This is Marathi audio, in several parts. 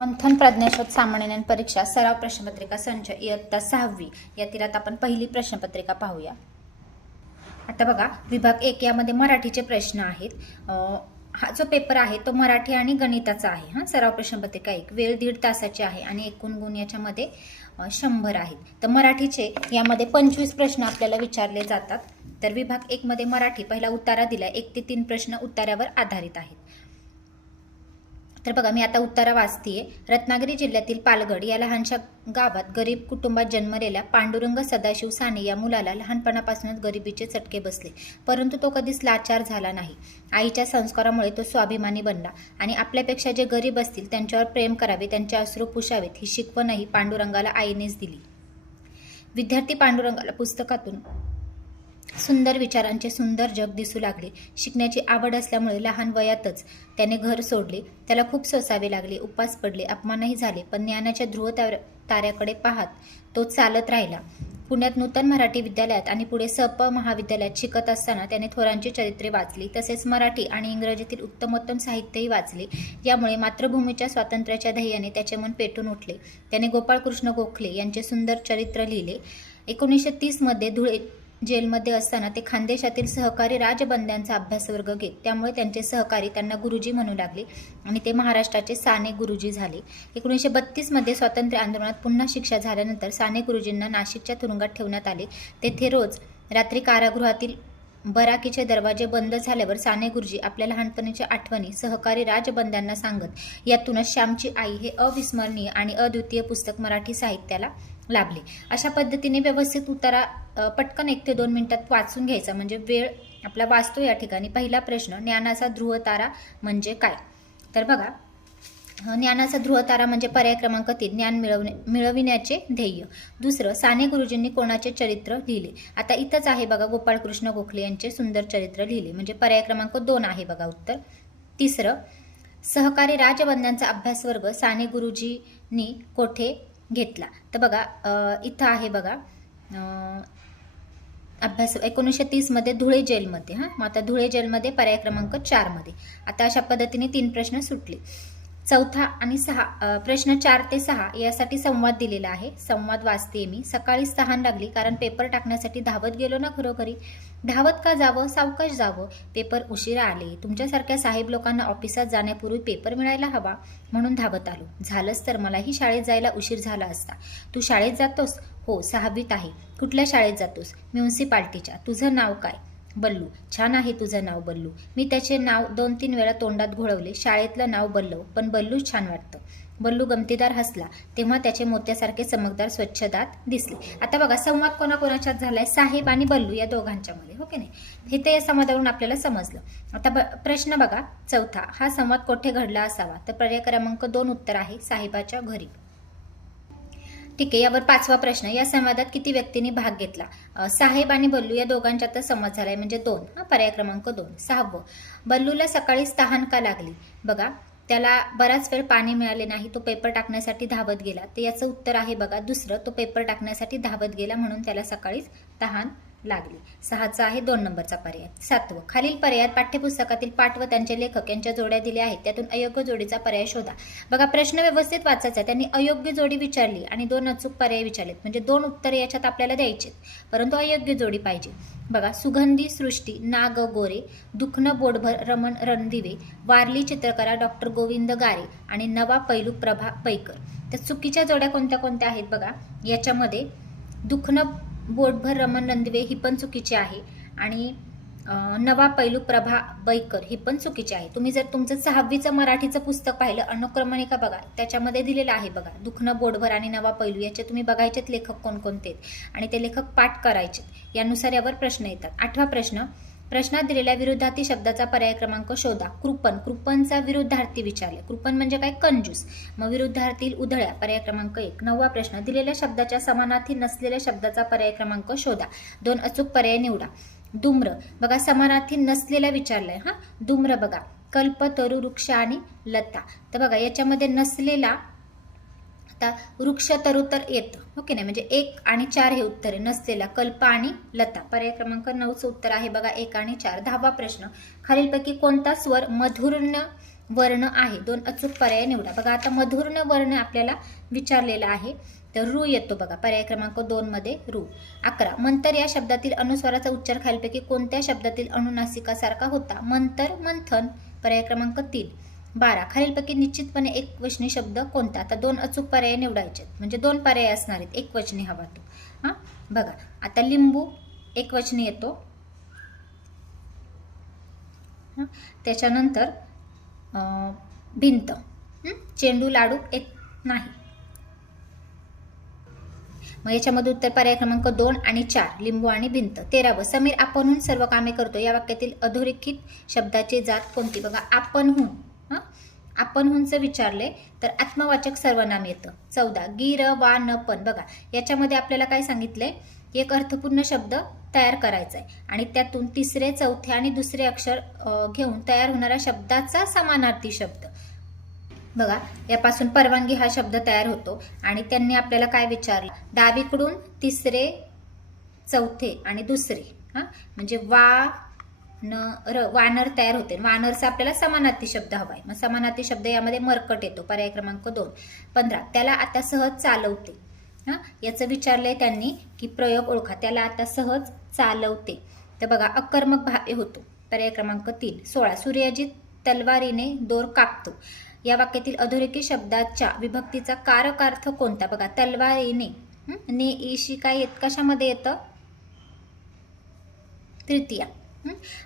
मंथन प्रज्ञाशोध सामान्य परीक्षा सराव प्रश्नपत्रिका संच इयत्ता सहावी. यातील आता आपण पहिली प्रश्नपत्रिका पाहूया. आता बघा विभाग एक यामध्ये मराठीचे प्रश्न आहेत. हा जो पेपर आहे तो मराठी आणि गणिताचा आहे हा. सराव प्रश्नपत्रिका एक. वेळ दीड तासाची आहे आणि एकूण गुण याच्यामध्ये शंभर आहेत. तर मराठीचे यामध्ये पंचवीस प्रश्न आपल्याला विचारले जातात. तर विभाग एकमध्ये मराठी पहिला उतारा दिला. एक ते तीन प्रश्न उतार्यावर आधारित आहेत. तर बघा मी आता उत्तरा वाचतीये. रत्नागिरी जिल्ह्यातील पालगड या लहानशा गावात गरीब कुटुंबात जन्मलेल्या पांडुरंग सदाशिव साने या मुलाला लहानपणापासूनच गरिबीचे चटके बसले. परंतु तो कधीच लाचार झाला नाही. आईच्या संस्कारामुळे तो स्वाभिमानी बनला आणि आपल्यापेक्षा जे गरीब असतील त्यांच्यावर प्रेम करावे त्यांचे अश्रू पुशावेत ही शिकवणही पांडुरंगाला आईनेच दिली. विद्यार्थी पांडुरंगाला पुस्तकातून सुंदर विचारांचे सुंदर जग दिसू लागले. शिकण्याची आवड असल्यामुळे लहान वयातच त्याने घर सोडले. त्याला खूप सोसावे लागले. उपास पडले. अपमानही झाले. पण ज्ञानाच्या ध्रुव ताऱ्याकडे पाहत तो चालत राहिला. पुण्यात नूतन मराठी विद्यालयात आणि पुढे सप महाविद्यालयात शिकत असताना त्याने थोरांची चरित्रे वाचली. तसेच मराठी आणि इंग्रजीतील उत्तमोत्तम साहित्यही वाचले. यामुळे मातृभूमीच्या स्वातंत्र्याच्या ध्येयाने त्याचे मन पेटून उठले. त्याने गोपाळकृष्ण गोखले यांचे सुंदर चरित्र लिहिले. एकोणीसशे तीसमध्ये धुळे जेलमध्ये असताना ते खानदेशातील सहकारी राजबंद्यांचा अभ्यासवर्ग घेत त्यामुळे त्यांचे सहकारी त्यांना गुरुजी म्हणू लागले आणि ते महाराष्ट्राचे साने गुरुजी झाले. एकोणीसशे बत्तीसमध्ये स्वातंत्र्य आंदोलनात पुन्हा शिक्षा झाल्यानंतर साने गुरुजींना नाशिकच्या तुरुंगात ठेवण्यात आले. तेथे रोज रात्री कारागृहातील बराकीचे दरवाजे बंद झाल्यावर साने गुरुजी आपल्या लहानपणीच्या आठवणी सहकारी राजबंद्यांना सांगत यातूनच श्यामची आई हे अविस्मरणीय आणि अद्वितीय पुस्तक मराठी साहित्याला लाभले. अशा पद्धतीने व्यवस्थित उतारा पटकन एक ते दोन मिनिटात वाचून घ्यायचा. म्हणजे वेळ आपला वाचतो या ठिकाणी. पहिला प्रश्न ज्ञानाचा ध्रुवतारा म्हणजे काय? तर बघा ज्ञानाचा ध्रुवतारा म्हणजे पर्याय क्रमांक तीन ज्ञान मिळवणे मिळविण्याचे ध्येय. दुसरं साने गुरुजींनी कोणाचे चरित्र लिहिले? आता इथंच आहे बघा गोपाळकृष्ण गोखले यांचे सुंदर चरित्र लिहिले. म्हणजे पर्याय क्रमांक दोन आहे बघा उत्तर. तिसरं सहकारी राजबंद्यांचा अभ्यासवर्ग साने गुरुजींनी कोठे घेतला? तर बघा इथं आहे बघा अभ्यास एकोणीसशे तीसमध्ये धुळे जेलमध्ये हां? मग आता धुळे जेलमध्ये पर्याय क्रमांक चारमध्ये आता अशा पद्धतीने तीन प्रश्न सुटले. चौथा आणि सहा प्रश्न चार ते सहा यासाठी संवाद दिलेला आहे. संवाद वाचते मी. सकाळीच तहान लागली कारण पेपर टाकण्यासाठी धावत गेलो ना खरोखरी. धावत का जावं? सावकाश जावं? पेपर उशिरा आले. तुमच्यासारख्या साहेब लोकांना ऑफिसात जाण्यापूर्वी पेपर मिळायला हवा म्हणून धावत आलो. झालंच तर मलाही शाळेत जायला उशीर झाला असता. तू शाळेत जातोस? हो सहावीत आहे. कुठल्या शाळेत जातोस? म्युन्सिपाल्टीच्या. तुझं नाव काय? बल्लू. छान आहे तुझं नाव बल्लू. मी त्याचे नाव दोन तीन वेळा तोंडात घोळवले. शाळेतलं नाव बल्लव पण बल्लू छान वाटतं. बल्लू गमतीदार हसला. तेव्हा त्याचे मोत्यासारखे चमकदार स्वच्छ दात दिसले. आता बघा संवाद कोणाकोणाच्यात झालाय? साहेब आणि बल्लू या दोघांच्यामध्ये हो की नाही? हे ते या संवादावरून आपल्याला समजलं. आता ब प्रश्न बघा. चौथा. हा संवाद कोठे घडला असावा? तर पर्याय क्रमांक दोन उत्तर आहे साहेबाच्या घरी. ठीक आहे यावर पाचवा प्रश्न. या संवादात किती व्यक्तींनी भाग घेतला? साहेब आणि बल्लू या दोघांच्यातच संवाद झालाय म्हणजे दोन. हा पर्याय क्रमांक दोन. सहावं. बल्लूला सकाळीच तहान का लागली? बघा त्याला बराच वेळ पाणी मिळाले नाही तो पेपर टाकण्यासाठी धावत गेला. तर याचं उत्तर आहे बघा दुसरं तो पेपर टाकण्यासाठी धावत गेला म्हणून त्याला सकाळीच तहान लागली. सहाचा आहे दोन नंबरचा पर्याय. सातवं. खालील पर्यायात पाठ्यपुस्तकातील पाठ व त्यांचे लेखक यांच्या जोड्या दिल्या आहेत. त्यातून अयोग्य जोडीचा पर्याय शोधा. बघा प्रश्न व्यवस्थित वाचायचा. त्यांनी अयोग्य जोडी विचारली आणि दोन अचूक पर्याय विचारलेत. म्हणजे दोन उत्तरे याच्यात आपल्याला द्यायचे परंतु अयोग्य जोडी पाहिजे. बघा सुगंधी सृष्टी नाग गोरे दुखणं बोटभर रमण रणदिवे वारली चित्रकला डॉक्टर गोविंद गारे आणि नवा पैलू प्रभा पैकर. तर चुकीच्या जोड्या कोणत्या कोणत्या आहेत बघा? याच्यामध्ये दुखणं बोटभर रमण नंदवे ही पण चुकीची आहे. आणि नवा पैलू प्रभा बैकर ही पण चुकीची आहे. तुम्ही जर तुमचं सहावीचं मराठीचं पुस्तक पाहिलं अनुक्रमणिका बघा त्याच्यामध्ये दिलेलं आहे बघा दुखणं बोटभर आणि नवा पैलू याचे तुम्ही बघायचेत लेखक कोणकोणते? आहेत आणि ते लेखक पाठ करायचे यानुसार यावर प्रश्न येतात. आठवा प्रश्न प्रश्नात दिलेल्या विरुद्धार्थी शब्दाचा पर्याय क्रमांक शोधा. कृपन. कृपनचा विरुद्धार्थी विचारले. कृपन म्हणजे काय? कंजूस. मग विरुद्धार्थी उधळ्या. पर्याय क्रमांक एक. नववा प्रश्न. दिलेल्या शब्दाच्या समानार्थी नसलेल्या शब्दाचा पर्याय क्रमांक शोधा. दोन अचूक पर्याय निवडा. धूम्र बघा समानार्थी नसलेला विचारलाय हा? धूम्र बघा. कल्प तरु वृक्ष आणि लता. तर बघा याच्यामध्ये नसलेला आता वृक्ष तरुतर येत येतं हो की नाही? म्हणजे एक आणि चार हे उत्तर आहे. नसलेला कल्प आणि लता. पर्याय क्रमांक नऊचं उत्तर आहे बघा एक आणि चार. दहावा प्रश्न. खालीलपैकी कोणता स्वर मधुर्ण वर्ण आहे? दोन अचूक पर्याय निवडा. बघा आता मधुर्ण वर्ण आपल्याला विचारलेला आहे. तर रू येतो बघा. पर्याय क्रमांक दोन मध्ये रू. अकरा. मंतर या शब्दातील अनुस्वाराचा उच्चार खालीलपैकी कोणत्या शब्दातील अनुनासिकासारखा होता? मंतर मंथन. पर्याय क्रमांक तीन. बारा. खालीलपैकी निश्चितपणे एक वचनी शब्द कोणता? आता दोन अचूक पर्याय निवडायचे आहेत. म्हणजे दोन पर्याय असणार आहेत. एक वचनी हवा तो. हां? बघा. आता लिंबू एक वचनी येतो. त्याच्यानंतर भिंत. चेंडू लाडू एक नाही. मग याच्यामध्ये उत्तर पर्याय क्रमांक दोन आणि चार लिंबू आणि भिंत. तेरावं. समीर आपणहून सर्व कामे करतो. या वाक्यातील अधोरेखित शब्दाची जात कोणती? बघा. आपणहून. आपण हुंच विचारले तर आत्मवाचक सर्वनाम येतं. चौदा गिर वा न पण. बघा याच्यामध्ये आपल्याला काय सांगितलंय? एक अर्थपूर्ण शब्द तयार करायचा आहे आणि त्यातून तिसरे चौथे आणि दुसरे अक्षर घेऊन तयार होणाऱ्या शब्दाचा समानार्थी शब्द. बघा यापासून परवानगी हा शब्द तयार होतो. आणि त्यांनी आपल्याला काय विचारलं? डावीकडून तिसरे चौथे आणि दुसरे. हा? म्हणजे वा न र वानर तयार होते. वानरचा आपल्याला समानार्थी शब्द हवाय. मग समानार्थी शब्द यामध्ये मरकट येतो. पर्याय क्रमांक दोन. पंधरा. त्याला आता सहज चालवते. हा? याचं विचारलंय त्यांनी की प्रयोग ओळखा. त्याला आता सहज चालवते. तर बघा अकर्मक भावे होतो. पर्याय क्रमांक तीन. सोळा. सूर्याजी तलवारीने दोर कापतो. या वाक्यातील अधोरेखी शब्दाच्या विभक्तीचा कारकार्थ कोणता? बघा तलवारीने. ने ईशी काय येत? कशामध्ये येतं? तृतीया.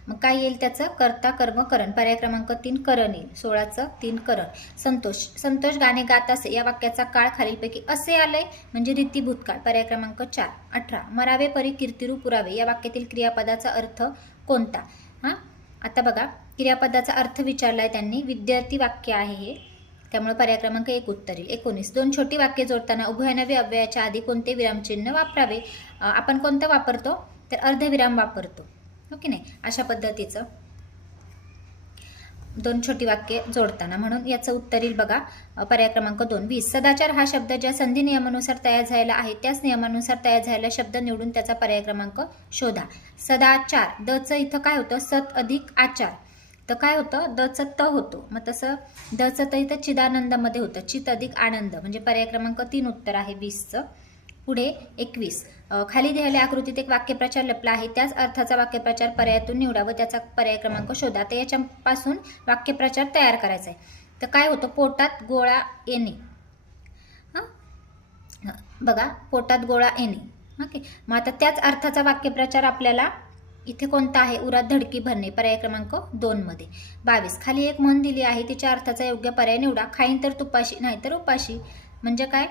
मग काय येईल त्याचं? कर्ता कर्म करण. पर्याय क्रमांक तीन करण येईल. सोळाचं तीन करण. संतोष. संतोष गाणे गात असे. या वाक्याचा काळ खालीलपैकी असे आलंय म्हणजे रीती भूतकाळ. पर्याय क्रमांक चार. अठरा. मरावे परी कीर्तिरू पुरावे. या वाक्यातील क्रियापदाचा अर्थ कोणता? हा? आता बघा. क्रियापदाचा अर्थ विचारलाय त्यांनी. विद्यार्थी वाक्य आहे हे. त्यामुळे पर्याय क्रमांक एक उत्तर येईल. एकोणीस. दोन छोटी वाक्य जोडताना उभयनवी अव्ययाच्या आधी कोणते विरामचिन्ह वापरावे? आपण कोणतं वापरतो? तर अर्धविराम वापरतो. हो की नाही? अशा पद्धतीचं. दोन छोटी वाक्य जोडताना. म्हणून याचं उत्तर येईल बघा. पर्याय क्रमांक दोन. वीस. सदाचार हा शब्द ज्या संधी नियमानुसार तयार झालेला आहे त्याच नियमानुसार तयार झालेला शब्द निवडून त्याचा पर्याय क्रमांक शोधा. सदाचार. दचं इथं काय होतं? सत अधिक आचार. तर काय होतं? दचं त होतो. मग तसं दचं त इथं चिदानंदमध्ये होतं. चित अधिक आनंद. म्हणजे पर्याय क्रमांक तीन उत्तर आहे वीसचं. पुढे एकवीस. खाली दिलेल्या आकृतीत एक वाक्यप्रचार लपला आहे. त्याच अर्थाचा वाक्यप्रचार पर्यायातून निवडा व त्याचा पर्याय क्रमांक शोधा. तर याच्यापासून वाक्यप्रचार तयार करायचा आहे तर काय होतं? पोटात गोळा येणे. हां? बघा पोटात गोळा येणे. ओके. मग आता त्याच अर्थाचा वाक्यप्रचार आपल्याला इथे कोणता आहे? उरात धडकी भरणे. पर्याय क्रमांक दोनमध्ये बावीस. खाली एक म्हण दिली आहे. तिच्या अर्थाचा योग्य पर्याय निवडा. खाईन तर तुपाशी नाही तर उपाशी. म्हणजे काय?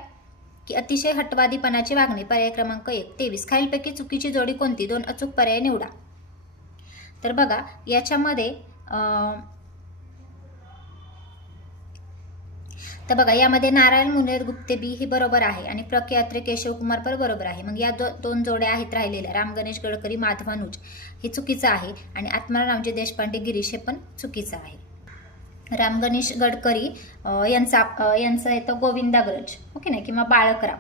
की अतिशय हटवादीपणाची वागणे. पर्याय क्रमांक एक. तेवीस. खालीलपैकी चुकीची जोडी कोणती? दोन. अचूक पर्याय निवडा. तर बघा याच्यामध्ये तर बघा यामध्ये नारायण मुनेर गुप्ते बी हे बरोबर आहे आणि प्र के अत्रे पण बरोबर आहे. मग या दो, दोन जोड्या आहेत राहिलेल्या. राम गणेश गडकरी माधवानुज हे चुकीचं आहे. आणि आत्मारामजी देशपांडे गिरीश हे पण चुकीचं आहे. राम गणेश गडकरी अं, यांचा अं, यांचं येतं गोविंदाग्रज ओके नाही किंवा बाळकराव.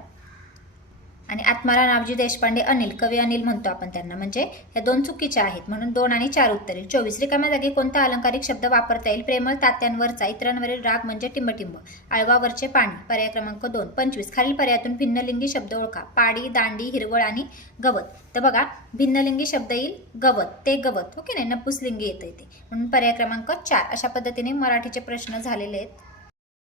आणि आत्मारा नावजी देशपांडे अनिल कवी अनिल म्हणतो आपण त्यांना. म्हणजे या दोन चुकीच्या आहेत. म्हणून दोन आणि चार उत्तरे. चोवीस रिकाम्या जागी कोणता अलंकारिक शब्द वापरता येईल? प्रेमळ तात्यांवरचा इतरांवरील राग म्हणजे टिंबटिंब. आळवावरचे पाणी. पर्याय क्रमांक दोन. पंचवीस खालील पर्यायातून भिन्नलिंगी शब्द ओळखा. पाडी दांडी हिरवळ आणि गवत. तर बघा भिन्नलिंगी शब्द येईल गवत. ते गवत. ओके नाही नपुसलिंगी येतं येते म्हणून पर्याय क्रमांक चार. अशा पद्धतीने मराठीचे प्रश्न झालेले आहेत.